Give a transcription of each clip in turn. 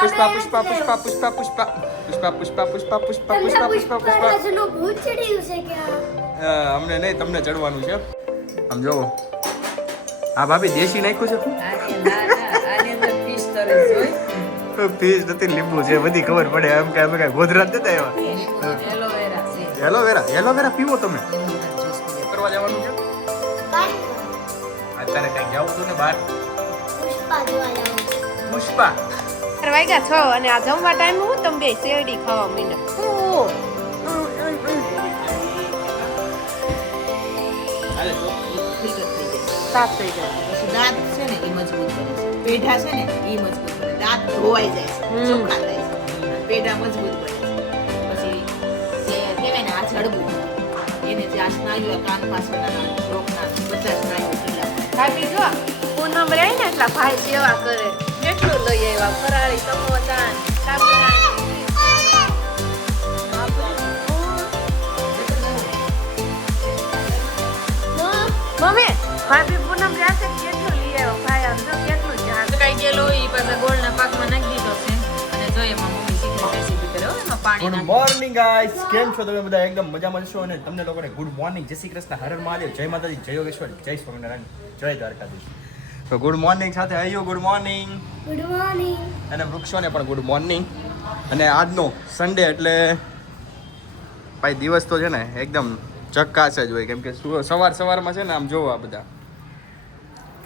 પુષ્પા પુષ્પા પુષ્પા પુષ્પા પુષ્પા પુષ્પા પુષ્પા પુષ્પા પુષ્પા પુષ્પા પુષ્પા પુષ્પા ભૂત ચડ્યું છે ક્યાં? અમને નહીં, તમને ચડવાનું છે. આમ જોવો, આ ભાભી દેશી નાખ્યું છે. આની અંદર ફિશ તરે જોઈ ફીસ નથી, લીંબુ છે, બધી ખબર પડે. એમ કે અમે કઈ ગોધરા નતા એવા. એલોવેરા છે એલોવેરા, એલોવેરા પીવો તમે. લીંબુના જ્યુસ પીએ. કરવા જવાનું છે અત્યારે, કઈ જવું તું ને બહાર. પુષ્પા જોવા જાઉં છું. પુષ્પા 4 વાગ્યા 6 અને આ જમવા ટાઈમ હું તમે બે શેરડી ખાવા માંડ્યા. સાફ થઈ જાય. પછી દાંત છે ને એ મજબૂત બને છે. પેઢા છે ને એ મજબૂત બને. દાંત ધોવાઈ જાય છે, ચોખ્ખા થાય છે. પેઢા મજબૂત બને છે. પછી જે કહેવાય ને આ જડબું, એને જે આ સ્નાયુઓ કાન પાછળના રોગના બધા સ્નાયુઓ ઢીલા પડે. ભાભી જો પૂનમ રહી ને એટલા ભાઈ સેવા કરે. કેટલું લઈ આવ્યા ફરાળી સમોસા કાપડા. મમ્મી ભાભી પૂનમ રહ્યા છે કેટલું લઈ આવ્યો ભાઈ આમ જો કેટલું જાણ કઈ ગયેલો એ પાછા ગોળના પાકમાં નાખી દીધો છે અને જો એમાં મમ્મી સિક્રેટ રેસીપી કરે હો, એમાં પાણી ગુડ નાખી. મોર્નિંગ ગાઈસ, કેમ છો તમે બધા? એકદમ મજામાં છો અને તમને લોકોને ગુડ મોર્નિંગ, જય શ્રી કૃષ્ણ, હર હર મહાદેવ, જય માતાજી, જય યોગેશ્વર, જય સ્વામિનારાયણ, જય દ્વારકાધીશ. તો ગુડ મોર્નિંગ સાથે આયો ગુડ મોર્નિંગ, ગુડ મોર્નિંગ. અને વૃક્ષોને પણ ગુડ મોર્નિંગ. અને આજનો સન્ડે એટલે ભાઈ દિવસ તો છે ને એકદમ ચક્કાસ જ હોય, કેમ કે સવારમાં છે ને આમ જોવો આ બધા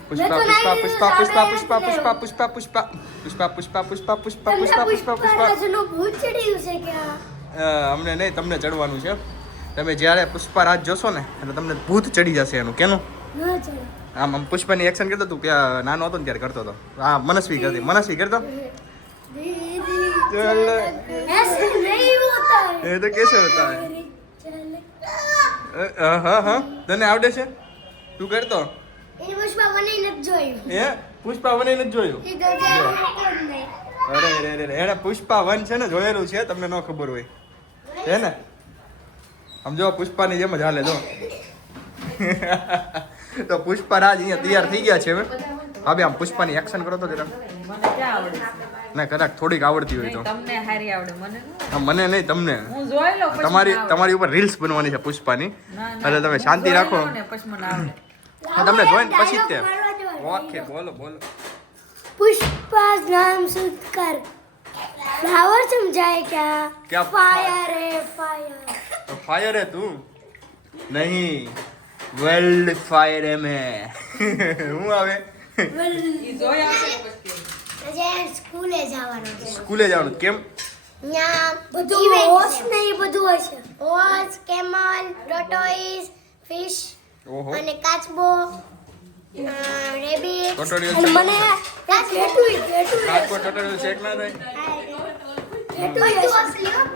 પુષ્પા પુષ્પા પુષ્પા પુષ્પા પુષ્પા પુષ્પા પુષ્પા પુષ્પા પુષ્પા પુષ્પા પુષ્પા પુષ્પા પુષ્પા પુષ્પા પુષ્પા. ભૂત ચડ્યું છે ક્યાં? અમને નહીં, તમને ચડવાનું છે. તમે જ્યારે પુષ્પા રાજ જોશો ને એટલે તમને ભૂત ચડી જશે એનું. કેનું? ન ચડે. આમ પુષ્પાની એક્શન કરતો તું, ત્યાં નાનો હતો ને ત્યારે કરતો હતો. હા, મનસ્વી કરતી, મનસ્વી કરતો. ચલ ऐसे नहीं होता है. એ તો કેસે હોતા હે? चल. હા હા, તને આવડે છે? તું કરતો? એ પુષ્પા મને નથી જોયું. એ પુષ્પા વન નથી જોયું? એ તો જોયું જ નહીં. અરે રે, એને પુષ્પા વન છે ને જોયેલું છે, તમને ન ખબર હોય છે ને. આમ જો પુષ્પાની જેમ જ હાલે જો. તો પુષ્પા રાજ અહીંયા તૈયાર થઈ ગયા છે હવે. હા બે આમ પુષ્પાની એક્શન કરો તો જરા. મને ક્યાં આવડે છે? ના કદાચ થોડીક આવડતી હોય તો. તમને હારી આવડે, મને ન. હા, મને નહીં, તમને. હું જોઈ લઉં પછી તમારી મને આવડે. તમારી ઉપર રીલ્સ બનવાની છે પુષ્પાની. ના, એટલે તમે શાંતિ જોઈ રાખો. લઉં ને પછી મને આવડે. હા, તમને જોઈને પછી જ તે. Dialogue મારવા ઓકે, બોલો બોલો. पुष्पा नाम सुनकर फ्लावर समझाए क्या? क्या फायर है फायर. तो फायर है તું? નહીં, વર્લ્ડ ફાયર એમ હે. હું આવે ઈ જોઈ આવશે પછી. આજે સ્કૂલે જવાનું છે. સ્કૂલે જવાનું કેમ? ત્યાં બધું હોર્સ ને એ બધું હશે. હોર્સ, કેમલ, ટોટોઇસ, ફિશ ઓહો, અને કાચબો, રેબિટ. ટોટોરિયલ અને મને ત્યાં ઘેટું કાચબો ટોટોરિયલ શેક ના થાય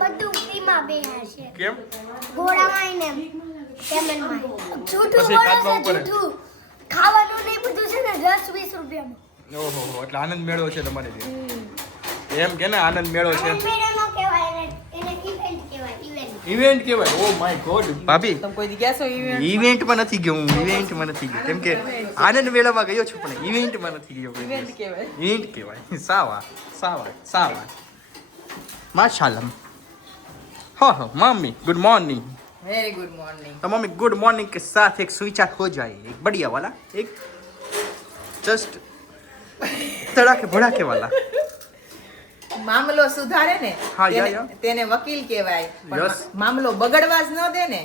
બધું ફ્રીમાં બેહાશે. કેમ? ઘોડામાં ને કેમલમાં. જૂઠું પછી બોલે કાચબા છે, ઉપર. જૂઠું. ખાવાનું ને એ બધું છે ને 10-20 રૂપિયામાં. ઓહો, એટલે આનંદ મેળો છે તમારે ત્યાં. એમ કે ને આનંદ મેળો છે. આનંદ મેળો ન કહેવાય એને ઇવેન્ટ કહેવાય ઇવેન્ટ. ઇવેન્ટ કહેવાય. ઓ માય ગોડ ભાભી, તમે કોઈ દી ગયા છો event? ઇવેન્ટમાં નથી ગયો હું. ઇવેન્ટમાં નથી ગયો કેમ કે આનંદ મેળામાં ગયો છું પણ ઇવેન્ટમાં નથી ગયો. Event કહેવાય. ઇવેન્ટ કહેવાય. સાવા માશાલ્લાહ. હા mummy good morning. Very good morning. तो मम्मी गुड मॉर्निंग के साथ एक स्विच हो जाए, एक बढ़िया वाला, एक जस्ट तड़ाके भड़ाके वाला. મામલો સુધારે ને હા, તેને- યા. તેને વકીલ કહેવાય. પણ Yes. મામલો બગડવા જ ન દે ને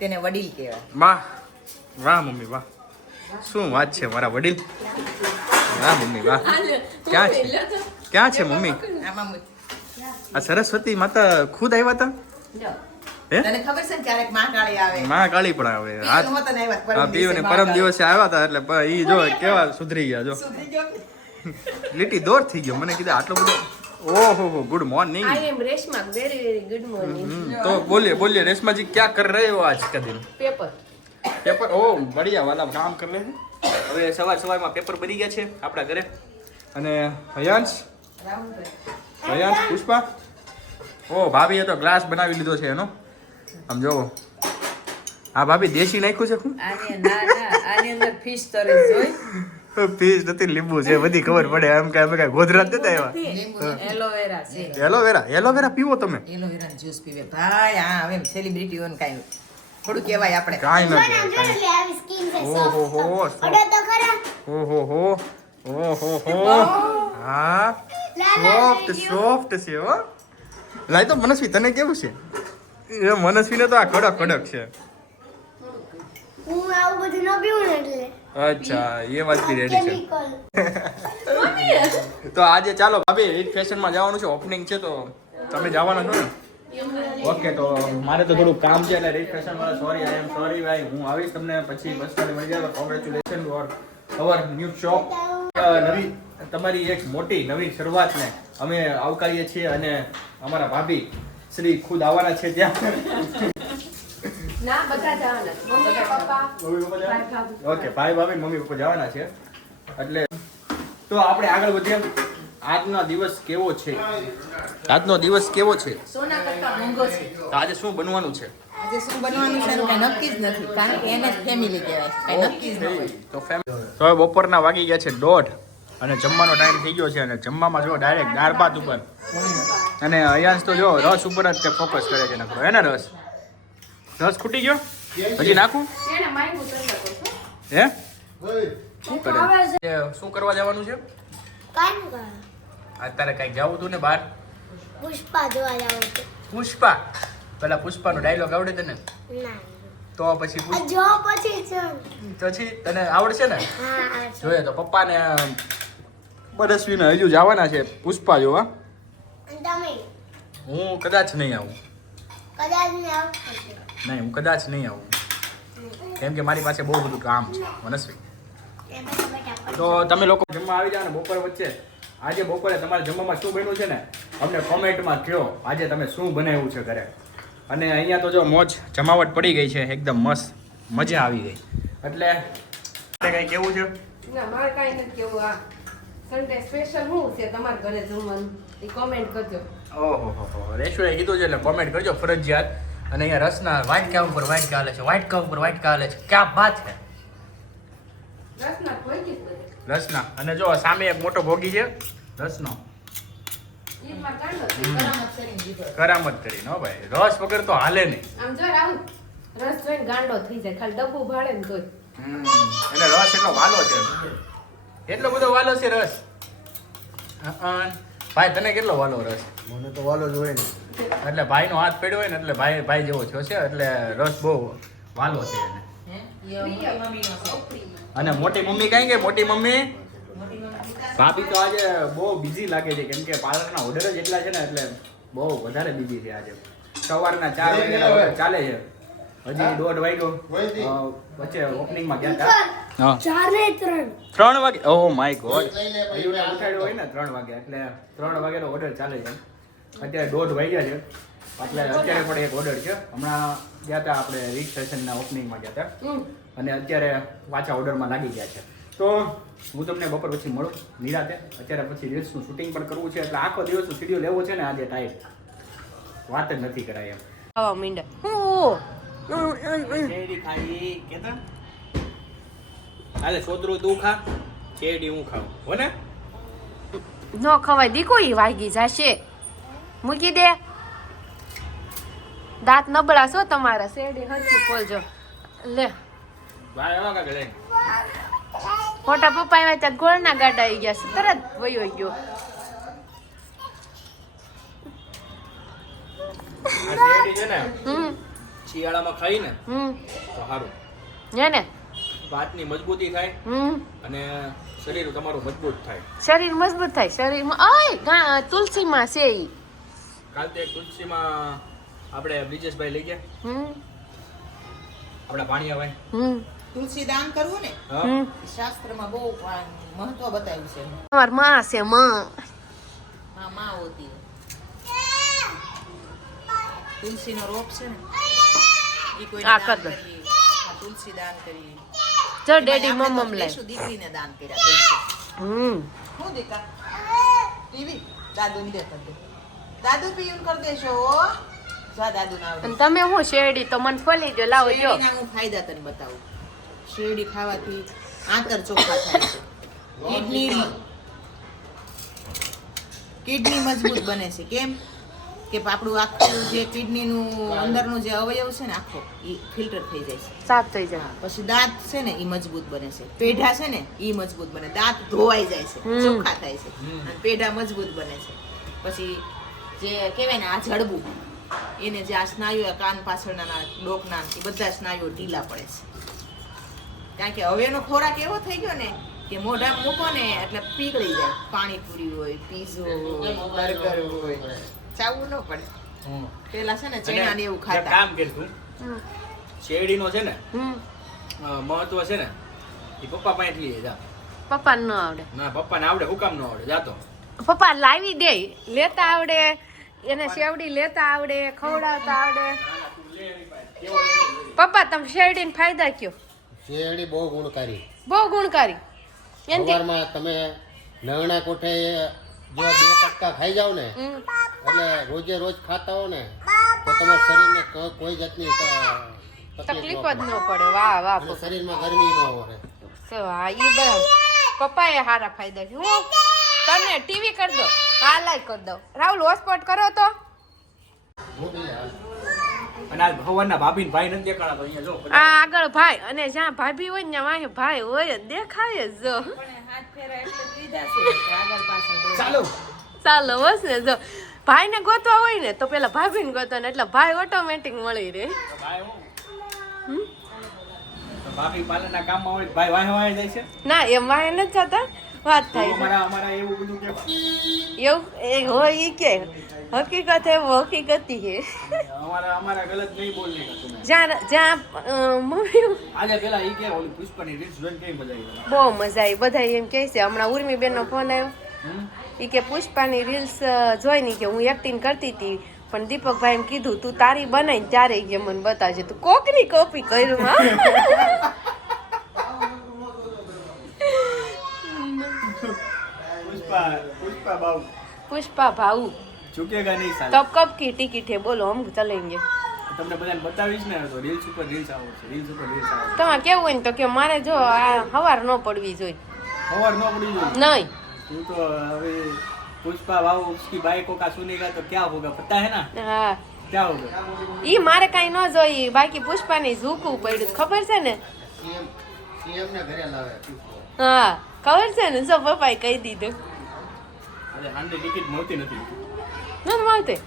તેને વડીલ કહેવાય. વાહ વાહ મમ્મી વાહ, શું વાત છે મારા વડીલ. વાહ મમ્મી વાહ. ક્યાં છે મમ્મી? આમાં આ સરસ્વતી માતા ખુદ આવ્યા હતા? હે? તને ખબર છે ને ક્યારેક મહાકાળી આવે. મહાકાળી પણ આવે. પીયું નહોતા ને આવ્યા, પરમ હા દિવસે પરમ મહાકાળી. દિવસે આવ્યા હતા એટલે ઈ જો કેવા સુધરી ગયા જો. સુધરી ગયો કે? લીટી દોર થઈ ગયો. મને કીધું આટલો બધો. ઓહો ગુડ મોર્નિંગ. આઈ એમ રેશમા વેરી ગુડ મોર્નિંગ. तो बोलिए रेशमा जी क्या कर रहे हो आज का दिन? Paper paper. ઓ બઢિયા વાલા કામ કર રહે છે. હવે સવારમાં પેપર બની ગયા છે આપણા ઘરે. અને હયાંશ, પુષ્પા. ઓ ભાભીએ તો ગ્લાસ બનાવી લીધો છે એનો. આમ જોવો, આ ભાભી દેશી નાખ્યું છે શું? આની અંદર ફિશ તરે જોઈ પીસ નથી લીંબુ છે બધી ખબર પડે એમ કે અમે કઈ ગોધરા જ નતા આવ્યા લીંબુ એલોવેરા છે એલોવેરા પીવો તમે એલોવેરા જ્યુસ પીવે ભાઈ હા હવે સેલિબ્રિટીઓને કાઈ થોડું કહેવાય આપણે કાંઈ જો નથી ને જો આવી સ્કિન છે ઓહો સોફ્ટ અડો તો ખરા ઓહો હા સોફ્ટ છે હો લાય તો મનસ્વી તને કેવું છે એ મનસ્વીને તો આ કડક છે હું આવું બધું ન પીવું ને એટલે અચ્છા એ વાત બી રેડી છે કેમિકલ તો આજે ચાલો ભાભી રીચ ફેશનમાં જવાનું છે ઓપનિંગ છે તો તમે જવાના છો ને ઓકે તો મારે તો થોડું કામ છે એટલે રીચ ફેશન વાળા સોરી આઈ એમ સોરી ભાઈ હું આવીશ તમને પછી પર્સનલી મળી જાય તો congratulation for our new shop નવી તમારી એક મોટી નવી શરૂઆતને અમે આવકારીએ છીએ અને અમારા ભાભી શ્રી ખુદ આવવાના છે ત્યાં ના બધા જવાના મમ્મી પપ્પા ઓકે ભાઈ ભાભી મમ્મી પપ્પા જવાના છે એટલે તો આપણે આગળ વધીએ આજનો દિવસ કેવો છે આજનો દિવસ કેવો છે સોના કરતા મોંઘો છે તો આજે શું બનવાનું છે આજે શું બનવાનું છે એનું કાંઈ નક્કી જ નથી કારણ કે એને જ ફેમિલી કહેવાય કાંઈ નક્કી જ નથી તો હવે બપોરના વાગી ગયા છે 1:30 અને જમવાનો ટાઈમ થઈ ગયો છે અને જમવામાં જો ડાયરેક્ટ દાળ ભાત ઉપર અને અયાંશ તો જો રસ ઉપર જ તે ફોકસ કરે છે નકરો હે ને રસ ખૂટી ગયો હજી નાખું એને માયનું ચંદા કરશો હે શું કરે શું કરવા જવાનું છે કાઈ ન કર અત્યારે કઈક જવું હતું ને બહાર પુષ્પા જોવા જાવ તો પુષ્પા પેલા પુષ્પાનો ડાયલોગ આવડે તને ના તો પછી આ જો પછી છે પછી તને આવડશે ને હા આ છે. જોઈએ તો પપ્પાને બરસવીને હજુ જવાના છે પુષ્પા જોવા અને તમે હું કદાચ નહીં આવું કદાચ ને આવશે નહીં હું કદાચ નહીં આવું કેમ કે મારી પાસે બહુ બધું કામ છે મનસ્વી એ બેઠા બેઠા તો તમે લોકો જમવા આવી જાઓ ને બપોર વચ્ચે આજે બપોરે તમારે જમવામાં શું બન્યું છે ને અમને કોમેન્ટમાં કહો આજે તમે શું બનાવ્યું છે ઘરે અને અહીંયા તો જો મોજ જમાવટ પડી ગઈ છે એકદમ મસ્ત મજા આવી ગઈ એટલે કંઈ કેવું છે ના મારે કાંઈ નથી કેવું આ સન્ડે સ્પેશિયલ શું છે તમારા ઘરે જમવાનું એ કોમેન્ટ કરજો ઓહો રેશોએ કીધું છે એટલે કોમેન્ટ કરજો ફરજિયાત અને અહીંયા રસના વાટકા ઉપર વાટકા હાલે છે વાટકા ઉપર વાટકા હાલે છે ક્યાં વાત છે રસના કોઈ જ બધે રસના અને જો સામે એક મોટો ભોગી છે રસનો ઈમાં કાંડો છે. કરામત કરીને દીધો કરામત કરીને હો ભાઈ રસ વગર તો હાલે નહીં આમ જો રાહુલ રસ જોઈને ગાંડો થઈ જાય ખાલી ડબ્બુ ભાડે ને તોય એટલે રસ એટલો વાલો છે એટલો બધો વાલો છે રસ ભાઈ તને કેટલો વાલો રસ મને તો વાલો જ હોય ને એટલે ભાઈનો હાથ પડ્યો હોય ને એટલે ભાઈ જેવો થયો છે એટલે રસ બહુ વાલો છે એને હે એ મોટી મમ્મીનો છે અને મોટી મમ્મી કઈ કે મોટી મમ્મી ભાભી તો આજે બહુ બિઝી લાગે છે કેમ કે પાર્લરના ઓર્ડર જ એટલા છે ને એટલે બહુ વધારે બિઝી છે આજે સવારના 4 વાગ્યાના order ચાલે છે હજી 1:30 વાગ્યો વચ્ચે ઓપનિંગમાં ગયા હતા 4 ને 3 3 વાગે ઓહ માય ગોડ અયુને ઉઠાડ્યો હોય ને 3 વાગે એટલે 3 વાગ્યાનો ઓર્ડર ચાલે છે અત્યારે 1:30 વાગ્યા છે એટલે અત્યારે પણ એક ઓર્ડર છે હમણાં ગયા હતા આપણે રીચ ફેશનના ઓપનિંગમાં ગયા હતા અને અત્યારે પાછા ઓર્ડરમાં લાગી ગયા છે તો હું તમને બપોર પછી મળું નિરાતે અત્યારે પછી રીલ્સનું શૂટિંગ પણ કરવું છે એટલે આખો દિવસનો સ્ટુડિયો લેવો છે ને આજે ટાઈટ વાત જ નથી કરાય એમ ખાવા મીંડા શેરડી ખાઈ કેતા હાલે છોતરું તું ખા શેરડી હું ખાઉં હો ને ન ખવાય દીકો ઈ વાગી જશે મૂકી દે દાંત નબળા છો તમારા શેરડી હરખી ખોલજો લે ભાઈ એવા કાંક લે મોટા પપ્પા આવ્યા ત્યાં ગોળના ગાડા આવી ગયા છે તરત વયો ગયો આ શેરડી છે ને હમ શિયાળામાં ખાઈ ને હમ તો સારું હે ને વાતની મજબૂતી થાય અને શરીર તમારું મજબૂત થાય શરીર મજબૂત થાય શરીરમાં આય તુલસીમાં છે ઈ કાલ તો એક તુલસીમાં આપણે બ્રિજેશભાઈ લઈ ગયા આપણા ભાણિયાભાઈ તુલસી દાન કરવું ને હા શાસ્ત્રમાં બહુ મહત્વ બતાવ્યું છે તમાર માં છે માં હા માં હોતી તુલસીનો રોપ છે ને ઈ કોઈ આ દાન કર દે. કરી તુલસી દાન કરી જો ડેડી એમાં આપણે મમ્મ તો લઈ દેશુ દીકરીને દાન કર્યા તુલસી શું દીકા ટીવી દાદુ ની દે કર દે દાદુ પીયુન કર દેશો જા દાદુ ના આવડે અને તમે હું શેરડી તો મને ખોલી દો લાવો જો શેરડીના હું ફાયદા તને બતાવું શેરડી ખાવાથી આંતર ચોખ્ખા થાય છે કિડની મજબૂત બને છે. કેમ કે આપણું આખું જે કિડનીનું અંદરનું જે અવયવ છે ને આખો એ ફિલ્ટર થઈ જાય છે, સાફ થઈ જાય. પછી દાંત છે ને એ મજબૂત બને છે, પેઢા છે ને એ મજબૂત બને, દાંત ધોવાઈ જાય છે, ચોખ્ખા થાય છે, અને પેઢા મજબૂત બને છે. પછી જે કહેવાય ને આ જડબું, એને જે આ સ્નાયુઓ કાન પાછળના ડોકના એ બધા સ્નાયુઓ ઢીલા પડે છે. કારણ કે હવેનો ખોરાક એવો થઈ ગયો ને કે મોઢા મૂકો ને એટલે પીગળી જાય. પાણીપુરી હોય, પીઝો હોય, બર્ગર હોય, ચાવવું ન પડે. પેલા છે ને ચણા ને એવું ખાતા. કામ કરતું શેરડીનો છે ને મહત્વ છે ને એ પપ્પા પાસે લઈએ જા. પપ્પાને ન આવડે. ના પપ્પાને આવડે, હું કામ ન આવડે? જાતો પપ્પા લાવી દે, લેતા આવડે, એને શેવડી લેતા આવડે, ખવડાવતા આવડે. પપ્પા તમે શેરડીને ફાયદા કયો? શેરડી બહુ ગુણકારી. બહુ ગુણકારી. એનથી સવારમાં તમે નવણા કોઠે જો 2 કટકા ખાઈ જાવ ને એટલે રોજે રોજ ખાતા હો ને તો તમારા શરીરને કોઈ જાતની તકલીફ જ ન પડે. વાહ વાહ. અને શરીરમાં ગરમી ન હોય. હા ઈ બરાબર. પપ્પાએ હારા ફાયદા છે. હું તને ટીવી કરી દો, હા લાઈક કરી દો. રાહુલ હોટસ્પોટ કરો તો. અને આ ભગવાનના ભાભીને ભાઈ નથી દેખાડા તો અહીંયા જો આ આગળ ભાઈ અને જ્યાં ભાભી હોય ને વાંહે ભાઈ હોય જ, દેખાય જ. જો ચાલો ચાલો બસ ને. જો ભાઈને ગોતવા હોય ને તો પેલા ભાભીને ગોતો ને એટલે ભાઈ ઓટોમેટિક મળી રહે. ભાભી પાલનના કામમાં હોય ભાઈ વાહે વાહે જાય છે. ના એમ વાહે નથી જતા, વાત થાય છે. અમારા એવું બધું કે એવું એ હોય ઈ કે હકીકત હે વો હકીકતી હે. અમારા ગલત નહીં બોલને का तुम्हें. જ્યાં મમ્મી આજે પેલા ઈ કે ઓલી પુષ્પાની રીલ્સ જોઈને કેવી મજા આવી. બહુ મજા આવી. બધા એમ કહે છે. હમણાં ઉર્મીબેનનો ફોન આવ્યો, ઈ કે પુષ્પાની રીલ્સ જોઈને કે હું એક્ટિંગ કરતી હતી પણ દીપકભાઈ એમ કીધું તું તારી બનાવી ત્યારે કે મને બતાવજે, તું કોકની કોપી કર્યું. હા પુષ્પા બાબુ પુષ્પા ભાऊ ચૂકેગા નહીં સાલ. तब कब की टिकट है बोलो, हम चलेंगे. તમને બધાને બતાવીશ ને તો રીલ્સ ઉપર રીલ્સ આવશે, રીલ્સ ઉપર રીલ્સ આવશે. તમારે કેવું હોય ને તો કે મારે જો આ હવાર ન પડવી જોઈએ. ખબર ન પડી જોઈએ. નહીં તું તો હવે પુષ્પા બાબુ उसकी बाइक का सुनेगा तो क्या होगा पता है ना હા क्या होगा. ઈ મારે કઈ ન જોઈ, બાકી પુષ્પાને ઝૂકવું પડ્યું ખબર છે ને. સીએમ ને ઘરે લાવે. હા ખબર છે ને. જો પપ્પાએ કહી દીધું. અરે હાંડે ટિકિટ મળતી નથી. નથી મળતી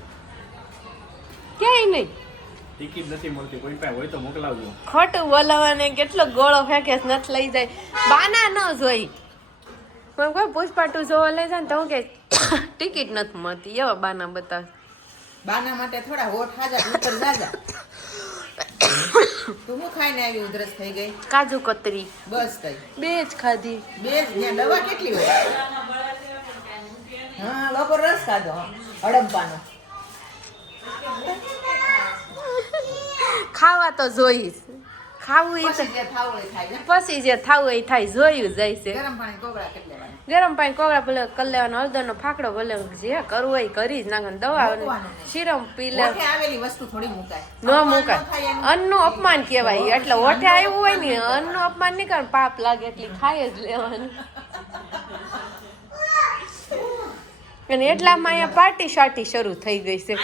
ક્યાંય નહીં. ટિકિટ નથી મળતી. કોઈ પાસે હોય તો મોકલાવજો. ખોટું બોલાવાને કેટલો ગોળો ફેંકે છે, નથી લઈ જાય. બાના ન જોઈ. હું કોઈ પુષ્પા ટુ જોવા લઈ જાય ને તો હું કે ટિકિટ નથી મળતી, એવા બાના બતાવે. બાના માટે થોડા હોઠ હાજા ઉપર જાજા. તું હું ખાઈને આવી ઉધરસ થઈ ગઈ? કાજુ કતરી બસ કઈ બે જ ખાધી. બે જ. ત્યાં દવા કેટલી હોય? હા બપોર રસ ખાધો હડમ્પાનો. ખાવા તો જોઈશ. ખાવું એ તો પછી જે થાવું એ થાય ને. પછી જે થાવું એ થાય, જોયું જાય છે. ગરમ પાણી કોગળા કેટલે વાળા? ગરમ પાણી કોગળા ભલે કરી લેવાનો, હળદરનો ફાકડો ભલે જે કરવું હોય એ કરી જ નાખવાનું. દવા મૂકવાનું. સિરમ પી લે. ઓઠે આવેલી વસ્તુ થોડી મુકાય. ન મુકાય. અન્નનું અપમાન કહેવાય. એટલે ઓઠે આવ્યું હોય ને અન્નનું અપમાન નહીં કરે, પાપ લાગે એટલે ખાઈ જ લેવાનું. અને એટલામાં અહીંયા પાર્ટી શાર્ટી શરૂ થઈ ગઈ છે.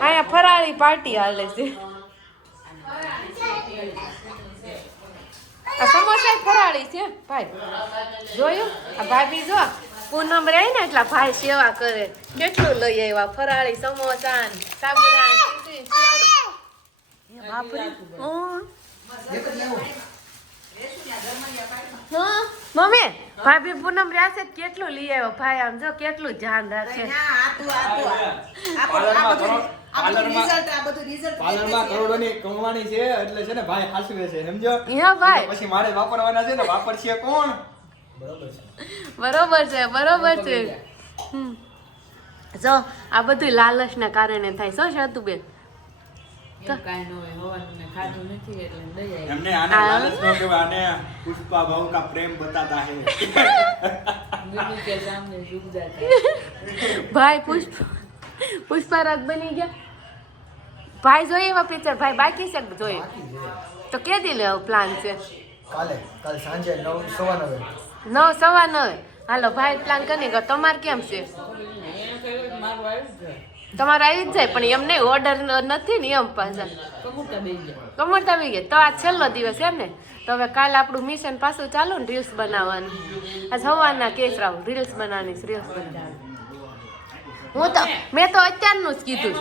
અહીંયા ફરાળી પાર્ટી હાલે છે. આ સમોસા ફરાળી છે ભાઈ. જોયું આ ભાભી જો પૂનમ રહી ને એટલા ભાઈ સેવા કરે. કેટલું લઈ આવ્યા ફરાળી સમોસા ને સાબુદાણા ખીચડી સેવડું. બાપરે. હા મમ્મી ભાભી પૂનમ રહ્યા છે કેટલું લઈ આવ્યો ભાઈ. આમ જો કેટલું ધ્યાન રાખે. પાર્લરમાં કરોડોની કમાણી છે એટલે છે ને ભાઈ ખાસવે છે સમજો. હા ભાઈ પછી મારે વાપરવાના છે ને વાપરશે કોણ. બરોબર છે બરોબર છે. જો આ બધું લાલચના કારણે થાય. શું છે તું બેન? એમને આને લાલચ ન કહેવાય, આને પુષ્પા ભાવ કા પ્રેમ બતાતા હે. ભાઈ પુષ્પારાજ બની ગયા. ભાઈ જોઈએ એવા પિક્ચર ભાઈ બાકી છે જોઈએ તો કે દી લે પ્લાન છે. કાલ સાંજે 9:15 સવા 9. હાલો ભાઈ પ્લાન કરી ગયો. તમારે કેમ છે? તમારે આવી જ જાય પણ એમ નહીં, ઓર્ડર નથી ને એમ પાછા કમરતા બી ગયા. તો આ છેલ્લો દિવસ એમ ને. તો હવે કાલે આપણું મિશન પાછું ચાલુ ને રીલ્સ બનાવવાનું. આ સવારના કેસ રાવ રીલ્સ બનાવવાની. હું તો મેં તો અત્યારનું જ કીધું.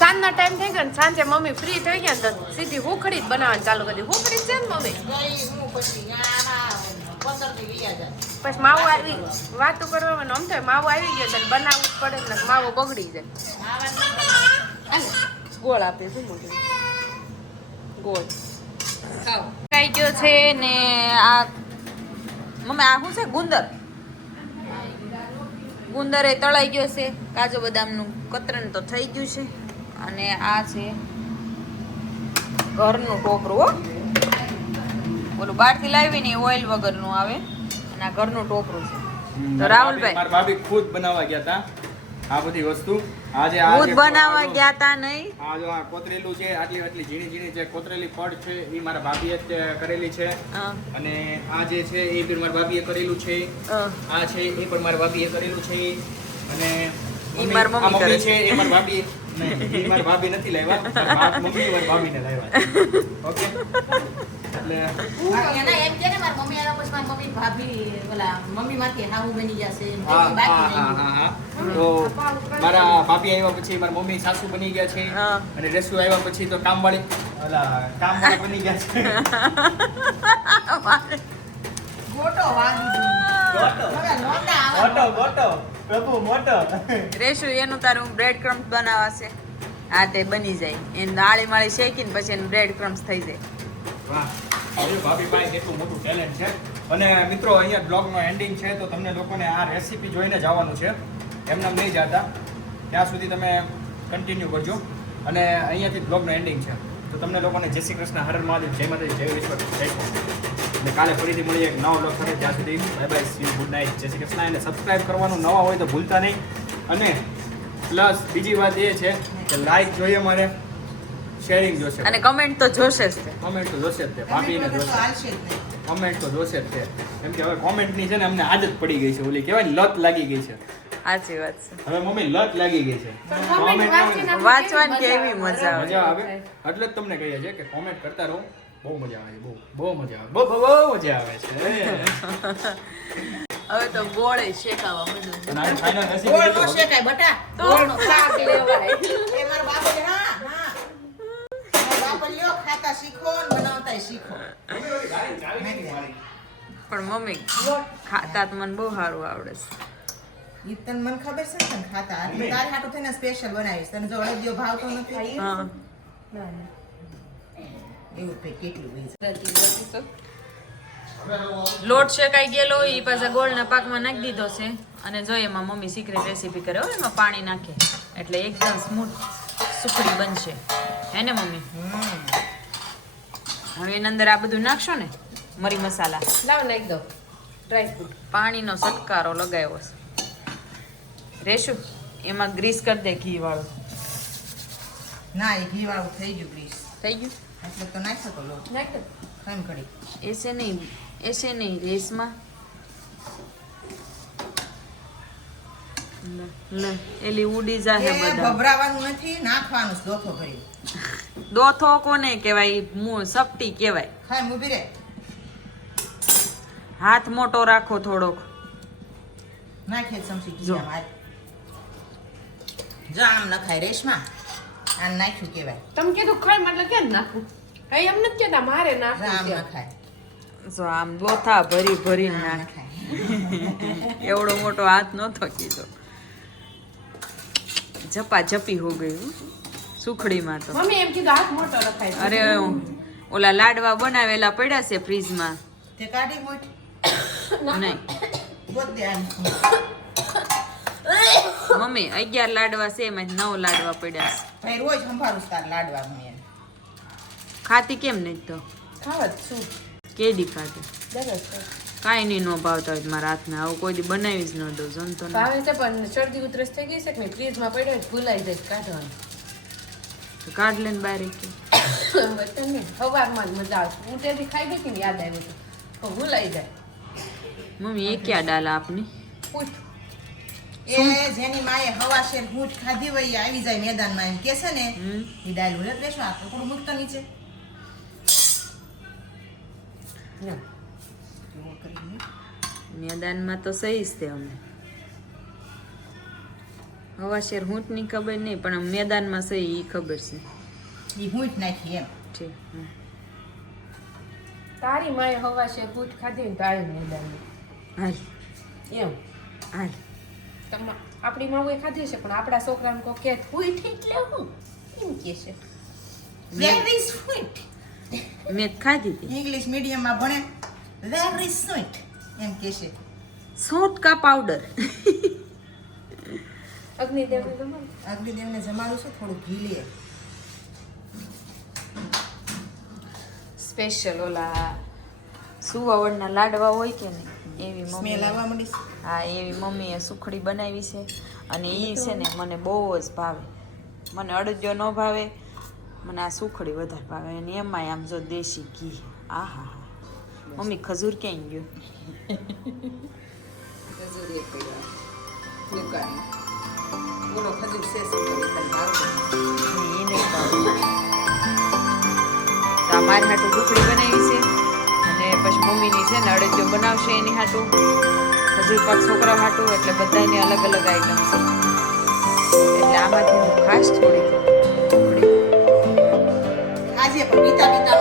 સાંજનો ટાઈમ થઈ ગયો ને સાંજે મમ્મી ફ્રી થઈ ગયા તો સીધી હુખડી જ બનાવવાનું ચાલુ કરી. હુખડી છે ને મમ્મી? પછી માવો આવી વાતો કરવાનું આમ થાય માવો આવી ગયો તો બનાવવું જ પડે ને માવો બગડી જાય. ગોળ આપે શું મોટું ગોળ ખાઈ ગયો છે ને આ મમ્મી આ શું છે ગુંદર એ તળાઈ ગયો છે. કાજુ બદામનું કતરણ તો થઈ ગયું છે અને આ છે ઘરનું ટોપરું હો. ઓલું બહારથી લાવીને ઓઇલ વગરનું આવે અને આ ઘરનું ટોપરું છે. તો રાહુલભાઈ મારા ભાભી ખુદ બનાવવા ગયા હતા આ બધી વસ્તુ. આજે દૂધ બનાવવા ગયા તા નહીં. આ જો આ કોતરેલું છે, આટલી ઝીણી જે કોતરેલી પડ છે એ મારા ભાભીએ જ કરેલી છે. અને આ જે છે એ પણ મારા ભાભીએ કરેલું છે. આ છે એ પણ મારા ભાભીએ કરેલું છે. અને ઈ મારી મમ્મી કરે છે એ મારા ભાભી નહીં, એ મારા ભાભી નથી લાવ્યા, મમ્મી મારી ભાભીને લાવ્યા. ઓકે એટલે તો મારા ભાભી આવ્યા પછી મારા મમ્મી સાસુ બની ગયા છે અને રેસુ આવ્યા પછી તો કામવાળી બની ગયા છે. રેશુ એનું તારું બ્રેડ ક્રમ્સ બનાવાશે. હા તે બની જાય એને આળી માળી શેકીને પછી એનું બ્રેડ ક્રમ્સ થઈ જાય. વાહ, હવે ભાભી પાસે કેટલું મોટું ટેલેન્ટ છે. અને મિત્રો અહીંયા બ્લોગનો એન્ડિંગ છે તો તમને લોકોને આ રેસીપી જોઈને જવાનું છે, એમને નહીં જતા. ત્યાં સુધી તમે કન્ટિન્યુ કરજો. અને અહીંયાથી બ્લોગનો એન્ડિંગ છે તો તમને લોકોને જય શ્રી કૃષ્ણ, હર મહાદેવ, જય માતાજી, જય વિશ્વ, જય અને કાલે ફરીથી મળીએ એક નવો બ્લોગ સાથે. ત્યાં સુધી bye bye, C you, good night, જય શ્રી કૃષ્ણ. અને સબસ્ક્રાઇબ કરવાનું નવા હોય તો ભૂલતા નહીં. અને પ્લસ બીજી વાત એ છે કે લાઈક જોઈએ મારે, શેરિંગ જોશે અને કમેન્ટ તો જોશે જ તે. કોમેન્ટ તો જોશે જ તે, ભાભીને જોશે, કોમેન્ટ તો જોશે જ તે. કેમ કે હવે કોમેન્ટની છે ને અમને આદત પડી ગઈ છે, ઓલી કહેવાય ને લત લાગી ગઈ છે. સાચી વાત છે. હવે મમ્મી લત લાગી ગઈ છે વાંચવાની કેવી મજા આવે. મજા આવે એટલે જ તમને કહીએ છીએ કે કોમેન્ટ કરતા રહો, બહુ મજા આવે, બહુ મજા આવે, બહુ મજા આવે છે. હવે તો ગોળે શેકાવા મળ્યું. અને આની final recipe ગોળ કીધું નો હવે. શેકાય બટા, ગોળ નો શાક લેવાય. એ મારા બાપુ હા બાપુ લ્યો ખાતા શીખો ને બનાવતાય શીખો. પણ મમ્મી ખાતા તો મને બહુ સારું આવડે છે. ઈ તને મને ખબર છે ને તને ખાતા તારે હાટું થઈને સ્પેશિયલ બનાવીશ. તને જો અડદિયો ભાવતો નથી હા એવું કઈ કેટલું હોય છે. લોટ શેકાઈ ગયેલો એ પાછા ગોળના પાકમાં નાખી દીધો છે. અને જો એમાં મમ્મી સિક્રેટ રેસીપી કરે હોય એમાં પાણી નાખે એટલે એકદમ સ્મૂથ સુખડી બનશે. હે ને મમ્મી? હવે એની અંદર આ બધું નાખશો ને મરી મસાલા, લાવ નાખી દો ડ્રાય ફ્રૂટ. પાણીનો સટકારો લગાવ્યો છે. રેશું એમાં ગ્રીસ કરી દે ઘી વાળું. ના એ ઘી વાળું થઈ ગયું ગ્રીસ થઈ ગયું એટલે તો નાખો તો લોટ નાખ દો. કેમ કરી એસે નહીં રેસમાં લે એલી ઉડી જાહે એ બધા. ભભરાવાનું નથી, નાખવાનું છે દોથો ભરી. દોથો કોને કહેવાય? સપટી કહેવાય. ખાય ઊભી રે. હાથ મોટો રાખો થોડોક. નાખે ચમચી જો. ઘી આમ જો આમ નખાય રેશમાં આમ નાખ્યું કહેવાય. તમે કીધું ખાઈ એટલે કેમ નાખું? કઈ એમ નથી કેતા મારે જો આમ નાખવું છે. નખાય જો આમ દોથા ભરી ભરીને આમ નાખે. નખાય. એવડો મોટો હાથ નતો કીધો. ઝપા ઝપી હો ગયું સુખડીમાં તો. મમ્મી એમ કીધું હાથ મોટો રખાય. અરે ઓલા લાડવા બનાવેલા પડ્યા છે ફ્રીજમાં. તે કાઢી મોટ નહીં ગોત દે આમ. મમ્મી 11 લાડવા છે એમાં 9 લાડવા પડ્યા છે. ભાઈ રોજ સંભાળું છું તાર લાડવા હું એને. ખાતી કેમ નહીં તો? ખાવા જ શું કેડી ખાતી દરસ કાંઈ નહીં નો ભાવતા હોય તો મારા હાથના. આવું કોઈ દી બનાવી જ ન દઉં જમતો નહીં. ભાવે છે પણ શરદી ઉધરસ થઈ ગઈ છે કે નહીં ફ્રીજમાં પડ્યો છે, ભૂલાઈ જાય છે કાઢવાનું. તો કાઢ લઈને બહાર કે સવારમાં જ મજા આવશે. હું તેથી ખાઈ ગઈ હતી ને યાદ આવ્યું હતું તો ભૂલાઈ જાય. મમ્મી એ ક્યાં ડાલ આપની એ જેની માએ હવાશેર હૂંઠ ખાધી હોય એ આવી જાય મેદાનમાં એમ કે છે ને એ ડાલ ઉલટ લેશો આ થોડું મૂકતો નીચે મેદાનમાં તો સહી જ તે અમે હવાશેર હૂંટની ખબર નહીં પણ આમ મેદાનમાં સહી એ ખબર છે એ હૂંઠ નાખી એમ ઠીક હમ. તારી માએ હવા છે ફૂટ ખાધી ને તારી મેદાની હાલ એમ હાલ આપણી માએ ખાધી છે પણ આપણા છોકરાને કો કે ફૂટ એટલે હું એમ કે છે વેર ઇઝ સ્વીટ મેં ખાધી હતી ઇંગ્લિશ મીડિયમમાં ભણે વેર ઇઝ સ્વીટ એમ કે છે સોટ કા પાવડર અગ્નિદેવને ગમે અગ્નિદેવને જમાડું છું થોડું ઘી લે સ્પેશિયલ ઓલા સુવાવડના લાડવા હોય કે ને એવી સ્મેલ મમ્મી આવવા માંડી છે. હા એવી મમ્મીએ સુખડી બનાવી છે અને એ છે ને મને બહુ જ ભાવે મને અડદિયો ન ભાવે મને આ સુખડી વધારે ભાવે અને એમાંય આમ જો દેશી ઘી આહા મમ્મી ખજૂર ક્યાંય ગયો ખજૂર એક દુકાન બોલો ખજૂર છે શું કરે તને ભાવે એને ભાવે તો અમારી હાટું સુખડી બનાવી છે અને પછી મમ્મીની છે ને અડદિયો બનાવશે એની હાટું ખજૂર પાક છોકરા હાટું એટલે બધાની અલગ અલગ આઈટમ છે એટલે આમાંથી હું ખાસ થોડી આજે પણ પીતા પીતા